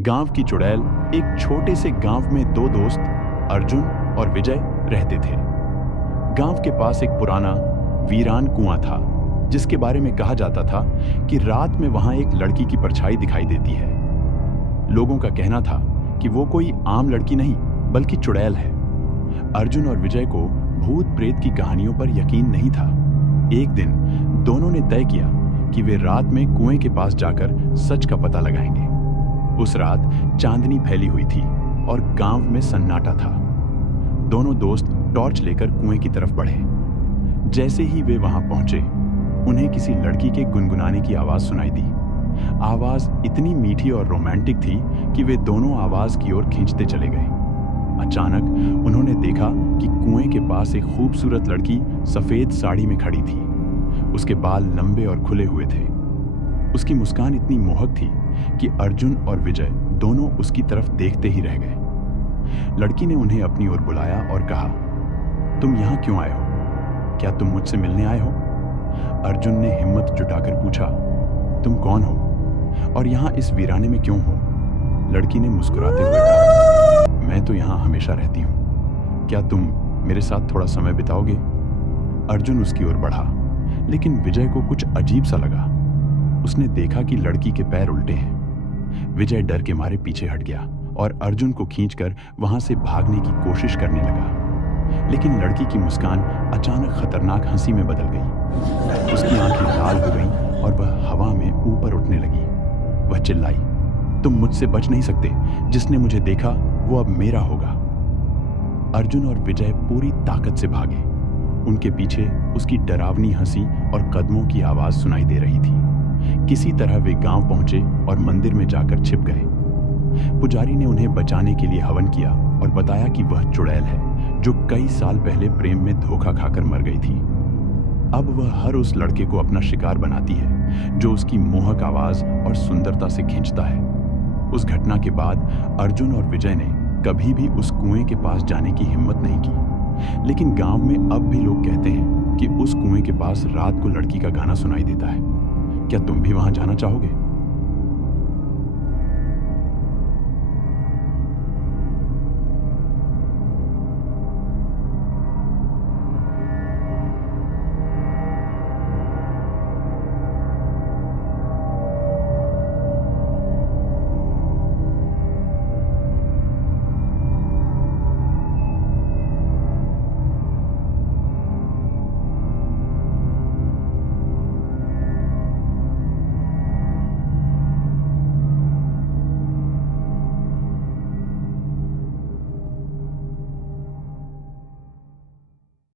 गांव की चुड़ैल। एक छोटे से गांव में दो दोस्त अर्जुन और विजय रहते थे। गांव के पास एक पुराना वीरान कुआं था, जिसके बारे में कहा जाता था कि रात में वहां एक लड़की की परछाई दिखाई देती है। लोगों का कहना था कि वो कोई आम लड़की नहीं बल्कि चुड़ैल है। अर्जुन और विजय को भूत प्रेत की कहानियों पर यकीन नहीं था। एक दिन दोनों ने तय किया कि वे रात में कुएं के पास जाकर सच का पता लगाएंगे। उस रात चांदनी फैली हुई थी और गांव में सन्नाटा था। दोनों दोस्त टॉर्च लेकर कुएं की तरफ बढ़े। जैसे ही वे वहां पहुंचे, उन्हें किसी लड़की के गुनगुनाने की आवाज सुनाई दी। आवाज इतनी मीठी और रोमांटिक थी कि वे दोनों आवाज की ओर खींचते चले गए। अचानक उन्होंने देखा कि कुएं के पास एक खूबसूरत लड़की सफेद साड़ी में खड़ी थी। उसके बाल लंबे और खुले हुए थे। उसकी मुस्कान इतनी मोहक थी कि अर्जुन और विजय दोनों उसकी तरफ देखते ही रह गए। लड़की ने उन्हें अपनी ओर बुलाया और कहा, तुम यहाँ क्यों आए हो? क्या तुम मुझसे मिलने आए हो? अर्जुन ने हिम्मत जुटाकर पूछा, तुम कौन हो और यहाँ इस वीराने में क्यों हो? लड़की ने मुस्कुराते हुए कहा, मैं तो यहाँ हमेशा रहती हूँ। क्या तुम मेरे साथ थोड़ा समय बिताओगे? अर्जुन उसकी ओर बढ़ा, लेकिन विजय को कुछ अजीब सा लगा। उसने देखा कि लड़की के पैर उल्टे हैं। विजय डर के मारे पीछे हट गया और अर्जुन को खींचकर वहां से भागने की कोशिश करने लगा। लेकिन लड़की की मुस्कान अचानक खतरनाक हंसी में बदल गई। उसकी आंखें लाल हो गईं और वह हवा में ऊपर उठने लगी। वह चिल्लाई, तुम मुझसे बच नहीं सकते। जिसने मुझे देखा वो अब मेरा होगा। अर्जुन और विजय पूरी ताकत से भागे। उनके पीछे उसकी डरावनी हंसी और कदमों की आवाज सुनाई दे रही थी। किसी तरह वे गांव पहुंचे और मंदिर में जाकर छिप गए। पुजारी ने उन्हें बचाने के लिए हवन किया और बताया कि वह चुड़ैल है जो कई साल पहले प्रेम में धोखा खाकर मर गई थी। अब वह हर उस लड़के को अपना शिकार बनाती है जो उसकी मोहक आवाज और सुंदरता से खींचता है। उस घटना के बाद अर्जुन और विजय ने कभी भी उस कुएं के पास जाने की हिम्मत नहीं की। लेकिन गांव में अब भी लोग कहते हैं कि उस कुएं के पास रात को लड़की का गाना सुनाई देता है। क्या तुम भी वहां जाना चाहोगे?